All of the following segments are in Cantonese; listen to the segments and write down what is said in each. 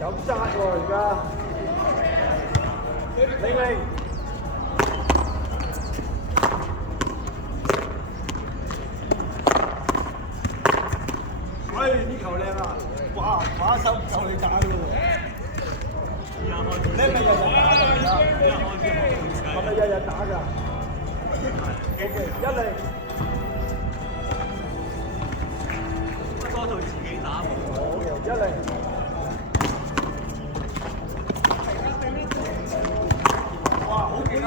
有扎喎而家，玲玲，哎呢球靚啊！哇，把手就你打㗎喎！你係咪日日打㗎？係咪日日打㗎？OK，一零。多數自己打。好，一零。哇，好勁啊！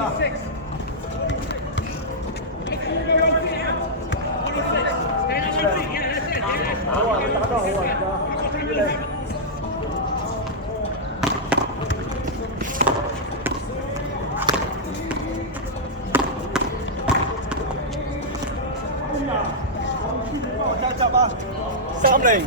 好啊，你打得好啊，而家。我執執啊！30。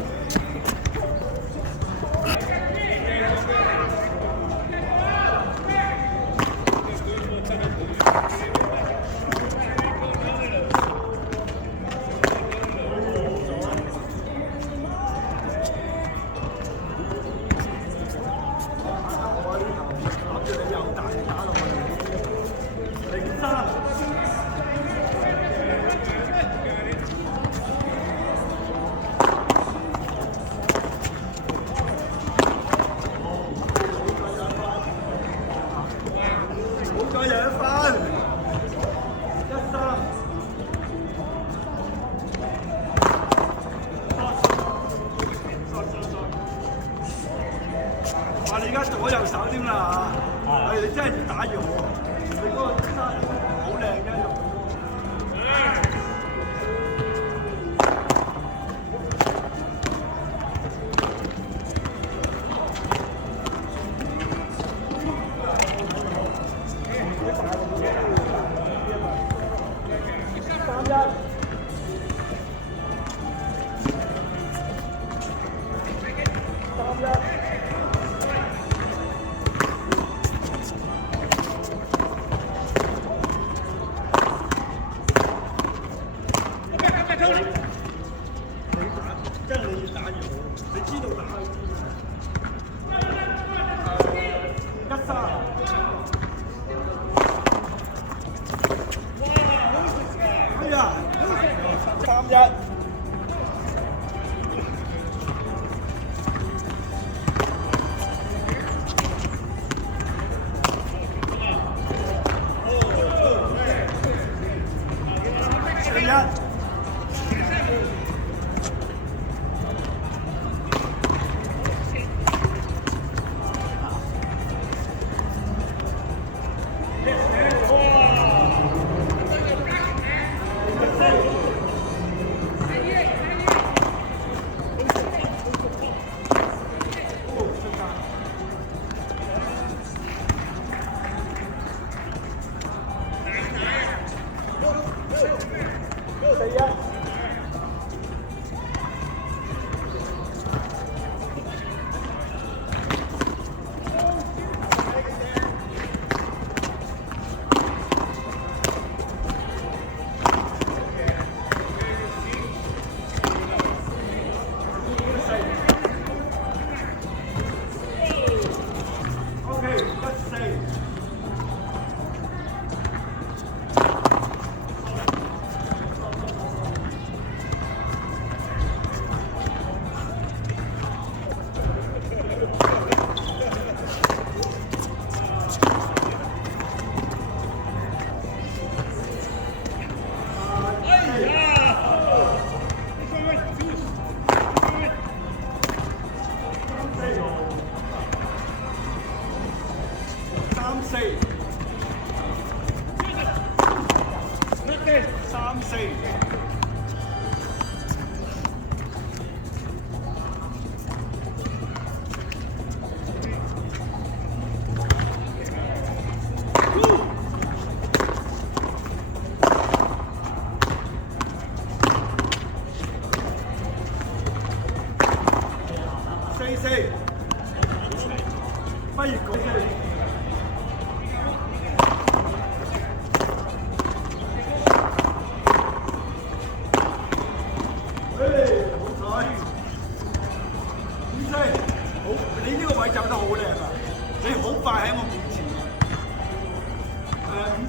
哇！你而家左右手添啦嚇，係你真係越打越好，你嗰個真係好靚嘅入。真係你越打越好，你知道打13。哎呀，31。41。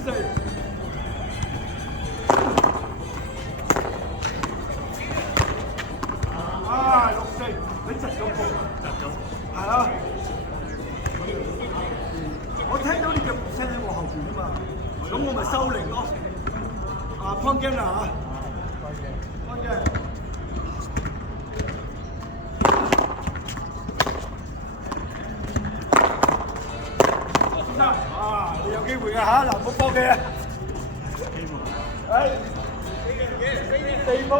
4。啊，6-4，你窒咗步，窒咗。係啊！我聽到你嘅聲喺我後邊啊嘛，咁我咪收力咯。啊 ，point game 啦嚇 ，point game。先生，啊，你有機會㗎嚇，嗱，唔好放棄啊！誒，4分。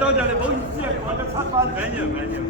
多謝你，唔好意思啊，我得7分。唔緊要。